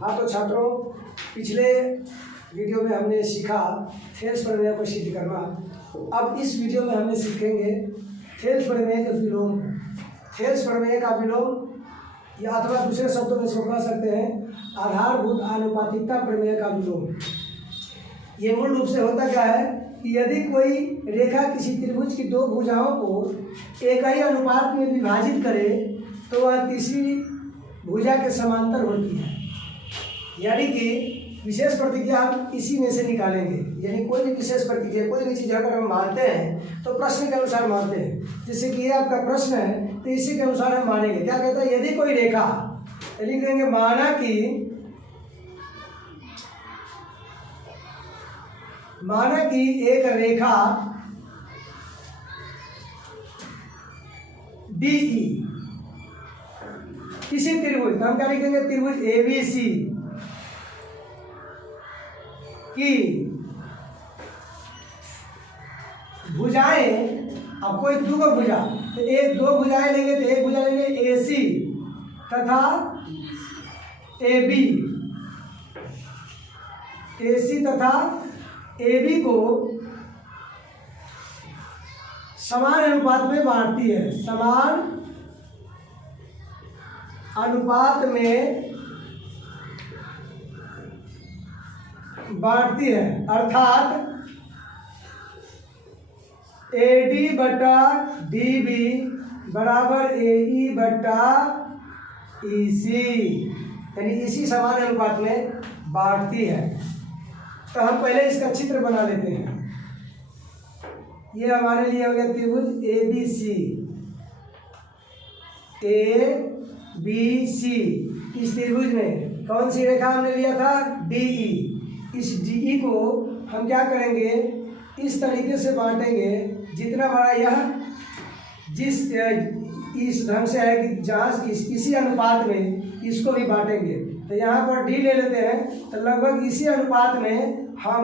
हाँ तो छात्रों, पिछले वीडियो में हमने सीखा थेल्स प्रमेय को सिद्ध करना। अब इस वीडियो में हमने सीखेंगे थेल्स प्रमेय के विलोम। थेल्स प्रमेय का विलोम या अथवा दूसरे शब्दों में इसको कह सकते हैं आधारभूत आनुपातिकता प्रमेय का विलोम। ये मूल रूप से होता क्या है कि यदि कोई रेखा किसी त्रिभुज की दो भुजाओं को एक ही अनुपात में विभाजित करे तो वह तीसरी भुजा के समांतर होती है। यानी कि विशेष प्रतिक्रिया हम इसी में से निकालेंगे। यानी कोई भी विशेष प्रतिक्रिया, कोई भी चीज़ अगर हम मानते हैं तो प्रश्न के अनुसार मानते हैं। जैसे कि ये आपका प्रश्न है तो इसी के अनुसार हम मानेंगे। क्या कहता है, यदि कोई रेखा, लिख देंगे माना कि एक रेखा DE किसी त्रिभुज, तो हम क्या लिखेंगे, त्रिभुज ABC की भुजाएं, अब कोई दो भुजा, तो एक दो भुजाएं लेंगे तो एक भुजा लेंगे AC तथा AB, AC तथा AB को समान अनुपात में बांटती है, समान अनुपात में बांटती है। अर्थात AD बटा DB बराबर AE बटा EC, यानी इसी समान अनुपात में बांटती है। तो हम पहले इसका चित्र बना लेते हैं। ये हमारे लिए हो गया त्रिभुज ABC। ABC इस त्रिभुज में कौन सी रेखा हमने लिया था, DE। इस DE को हम क्या करेंगे, इस तरीके से बांटेंगे जितना बड़ा यह जिस इस ढंग से है कि जहाँ इसी अनुपात में इसको भी बांटेंगे। तो यहाँ पर D ले लेते हैं तो लगभग इसी अनुपात में हम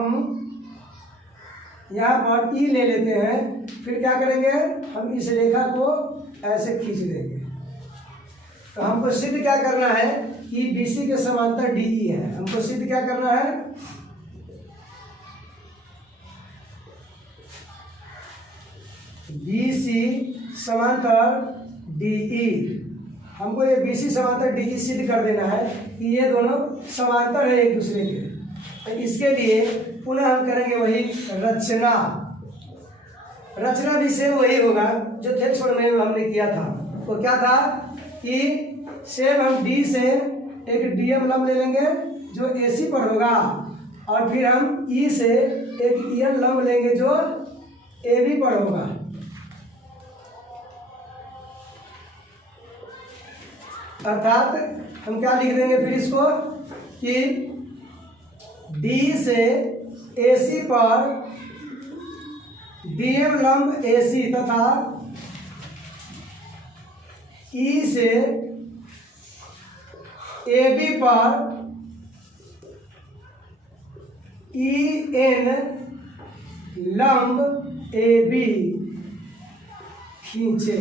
यहाँ पर E ले लेते हैं। फिर क्या करेंगे, हम इस रेखा को ऐसे खींच देंगे। तो हमको सिद्ध क्या करना है कि BC के समांतर DE है। हमको सिद्ध क्या करना है, BC समांतर DE। हमको ये BC समांतर DE सिद्ध कर देना है कि ये दोनों समांतर है एक दूसरे के। तो इसके लिए पुनः हम करेंगे वही रचना। रचना भी सेम वही होगा जो थेल्स प्रमेय में हमने किया था। तो क्या था कि सेम हम D से एक DM लंब ले लेंगे जो AC पर होगा, और फिर हम E से एक EN लंब लेंगे जो AB पर होगा। अर्थात हम क्या लिख देंगे फिर इसको कि D से AC पर DM लंब AC तथा E से AB पर EN लंब AB खींचे।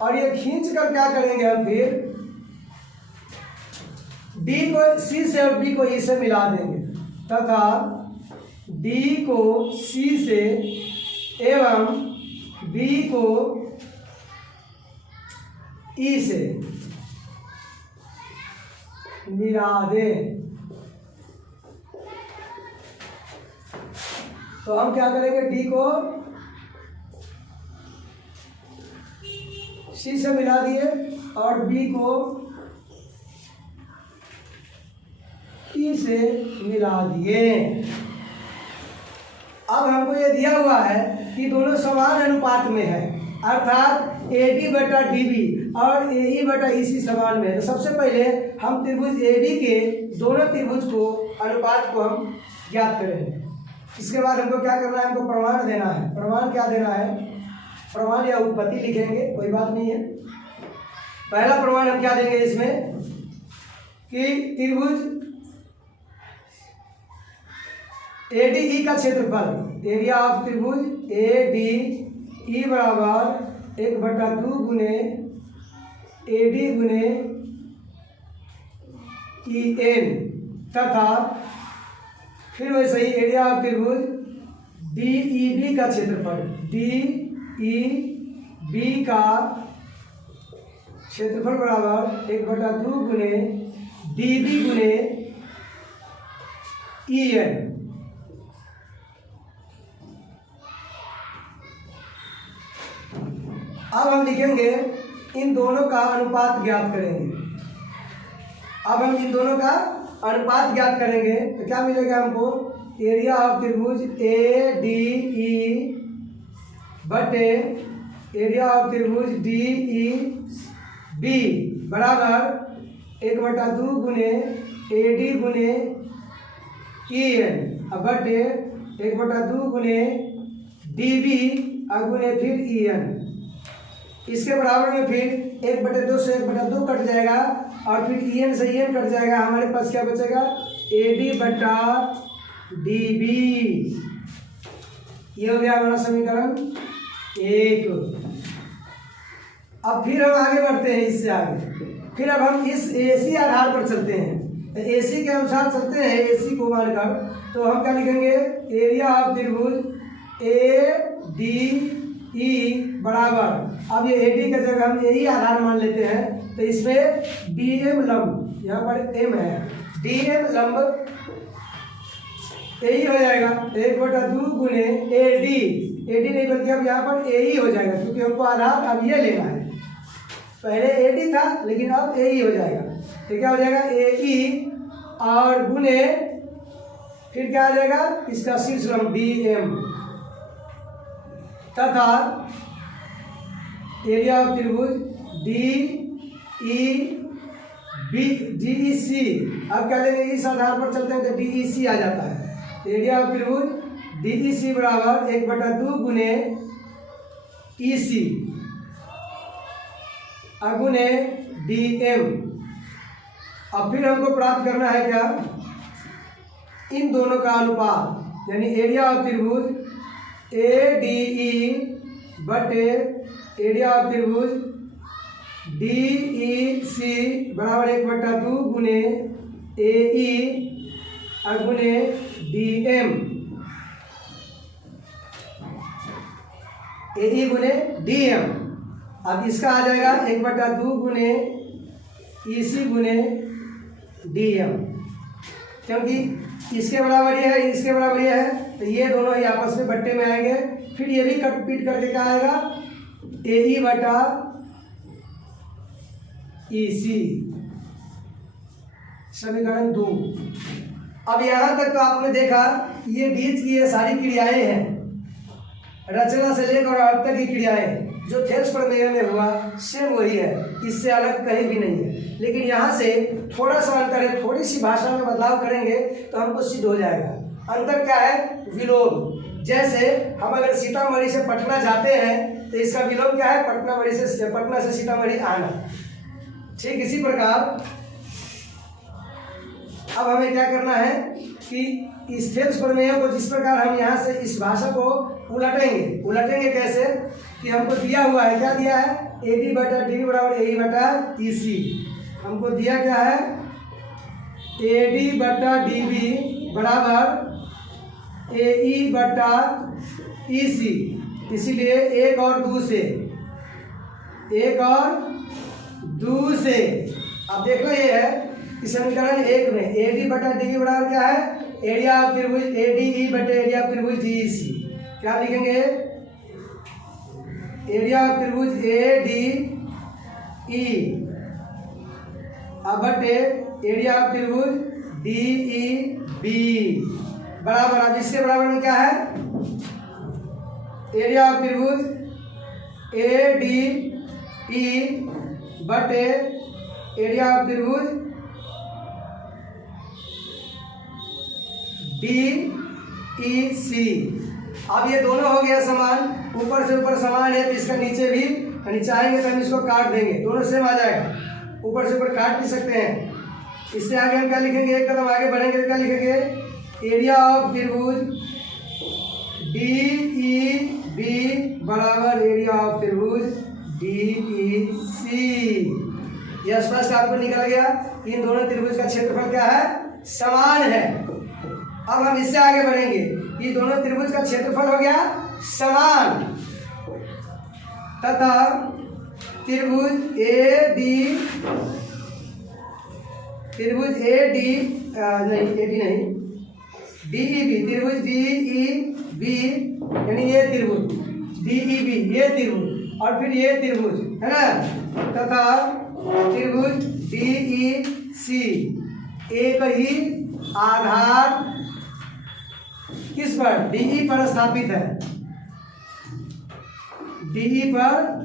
और ये खींच कर क्या करेंगे, हम फिर D को C से और B को E से मिला देंगे तथा D को C से एवं B को E से मिला दें। तो हम क्या करेंगे, D को C से मिला दिए और B को E से मिला दिए। अब हमको ये दिया हुआ है कि दोनों समान अनुपात में है, अर्थात AD बटा DB और AE बटा EC समान में है। तो सबसे पहले हम त्रिभुज AB के दोनों त्रिभुज को अनुपात को हम ज्ञात करेंगे। इसके बाद हमको क्या करना है, हमको प्रमाण देना है। प्रमाण क्या देना है, प्रमाण या उत्पत्ति लिखेंगे, कोई बात नहीं है। पहला प्रमाण हम क्या देंगे इसमें कि त्रिभुज ADE का क्षेत्रफल, एरिया ऑफ त्रिभुज ADE बराबर 1/2 गुने AD गुने EN तथा फिर वैसे ही एरिया ऑफ त्रिभुज DEB का क्षेत्रफल DEB का क्षेत्रफल बराबर 1/2 गुने DB गुने EN। अब हम लिखेंगे इन दोनों का अनुपात ज्ञात करेंगे। अब हम इन दोनों का अनुपात ज्ञात करेंगे तो क्या मिलेगा हमको, एरिया ऑफ त्रिभुज ADE बटे एरिया ऑफ त्रिभुज DEB बराबर 1/2 गुने AD गुने EN बटे 1/2 गुने DB गुने फिर EN। इसके बराबर में फिर 1/2 से 1/2 कट जाएगा और फिर EN से EN कट जाएगा। हमारे पास क्या बचेगा, AD बटा DB। ये हो गया हमारा समीकरण 1। अब फिर हम आगे बढ़ते हैं इससे आगे। फिर अब हम इस AC आधार पर चलते हैं, AC के अनुसार चलते हैं। AC को मानकर तो हम क्या लिखेंगे, एरिया ऑफ त्रिभुज ADE बराबर, अब ये AD का जगह हम AE आधार मान लेते हैं तो इसमें DM लंब, यहाँ पर M है, DM लंब AE हो जाएगा 1/2 गुने AD नहीं बल्कि अब यहाँ पर AE हो जाएगा क्योंकि हमको आधार अब ये लेना है। पहले AD था लेकिन अब AE हो जाएगा। तो क्या हो जाएगा AE और गुने फिर क्या आ जाएगा इसका शीर्ष लंब DM तथा एरिया ऑफ त्रिभुज DEC। अब क्या लेंगे, इस आधार पर चलते हैं तो DEC आ जाता है। एरिया ऑफ त्रिभुज DEC बराबर 1/2 गुने EC गुने DM। अब फिर हमको प्राप्त करना है क्या, इन दोनों का अनुपात, यानी एरिया ऑफ त्रिभुज ADE बटे एरिया ऑफ त्रिभुज DEC बराबर 1/2 गुने AE गुने DM, AE गुने DM। अब इसका आ जाएगा 1/2 गुने EC गुने DM, क्योंकि इसके बराबर ये है, इसके बराबर ये है, तो ये दोनों ही आपस में बट्टे में आएंगे। फिर ये भी कट पीट करके क्या आएगा, AE बटा EC, समीकरण 2। अब यहाँ तक तो आपने देखा ये बीच की ये सारी क्रियाएं हैं, रचना से लेकर अब तक की क्रियाएं जो थेल्स प्रमेय में हुआ सेम वही है, इससे अलग कहीं भी नहीं है। लेकिन यहाँ से थोड़ा सा अंतर है, थोड़ी सी भाषा में बदलाव करेंगे तो हमको सिद्ध हो जाएगा। अंतर क्या है, विलोम। जैसे हम अगर सीतामढ़ी से पटना जाते हैं तो इसका विलोम क्या है, पटना से सीतामढ़ी आना। ठीक इसी प्रकार अब हमें क्या करना है कि इस थेल्स प्रमेय को जिस प्रकार हम यहाँ से इस भाषा को उलटेंगे कैसे कि हमको दिया हुआ है, क्या दिया है, AD बटा DB बराबर AE बटा EC। हमको दिया क्या है, AD बटा DB बराबर AE बटा EC। इसीलिए एक और दो से अब देखो ये है कि समीकरण 1 में AD बटा DB बराबर क्या है, एरिया ऑफ त्रिभुज ADE बटे एरिया ऑफ त्रिभुज DEC। क्या लिखेंगे, एरिया ऑफ त्रिभुज ADE बटे एरिया ऑफ त्रिभुज DEB बराबर, अब इसके बराबर में क्या है, एरिया ऑफ त्रिभुज ADE बटे एरिया ऑफ त्रिभुज DEC। अब ये दोनों हो गया समान, ऊपर से ऊपर समान है तो इसका नीचे भी चाहेंगे तो हम इसको काट देंगे, दोनों सेम आ जाएगा। ऊपर से ऊपर काट भी सकते हैं। इससे आगे हम क्या लिखेंगे, एक कदम आगे बढ़ेंगे तो क्या लिखेंगे, एरिया ऑफ त्रिभुज DEB बराबर एरिया ऑफ त्रिभुज DEC। यह स्पष्ट आपको निकल गया कि इन दोनों त्रिभुज का क्षेत्रफल क्या है, समान है। अब हम इससे आगे बढ़ेंगे। ये दोनों त्रिभुज का क्षेत्रफल हो गया समान, तथा त्रिभुज ए डी नहीं DEB, त्रिभुज DEB यानी ये त्रिभुज DEB, ये त्रिभुज और फिर ये त्रिभुज है ना, तथा त्रिभुज DEC एक ही आधार किस पर, DE पर स्थापित है, DE पर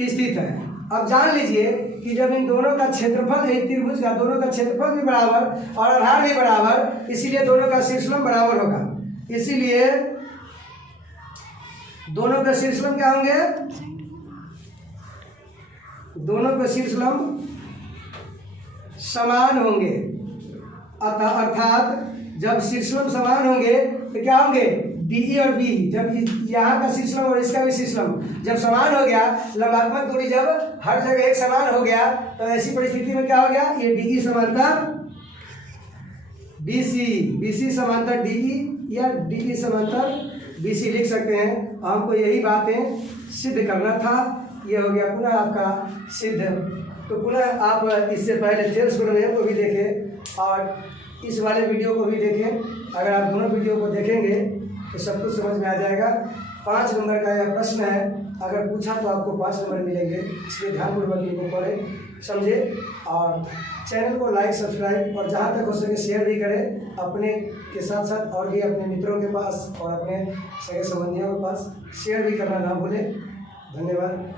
स्थित है। अब जान लीजिए कि जब इन दोनों का क्षेत्रफल, एक त्रिभुज का दोनों का क्षेत्रफल भी बराबर और आधार भी बराबर, इसीलिए दोनों का शीर्षलंब बराबर होगा। इसीलिए दोनों का शीर्षलंब क्या होंगे, दोनों के शीर्षलंब समान होंगे। अर्थात जब शीर्षलंब समान होंगे तो क्या होंगे, DE और BE, जब यहाँ का शीर्षलंब और इसका भी शीर्षलंब जब समान हो गया, लंबात्मक दूरी जब हर जगह एक समान हो गया, तो ऐसी परिस्थिति में क्या हो गया, ये DE समांतर BC समांतर DE या DE समांतर BC लिख सकते हैं। हमको यही बातें सिद्ध करना था। ये हो गया पुनः आपका सिद्ध। तो पुनः आप इससे पहले थेल्स प्रमेय को भी देखें और इस वाले वीडियो को भी देखें। अगर आप दोनों वीडियो को देखेंगे तो सब कुछ समझ में आ जाएगा। 5 नंबर का यह प्रश्न है, अगर पूछा तो आपको 5 नंबर मिलेंगे, इसलिए ध्यानपूर्वक इनको पढ़ें, समझे और चैनल को लाइक सब्सक्राइब और जहाँ तक हो सके शेयर भी करें अपने के साथ साथ और भी अपने मित्रों के पास और अपने सगे संबंधियों के पास शेयर भी करना ना भूलें। धन्यवाद।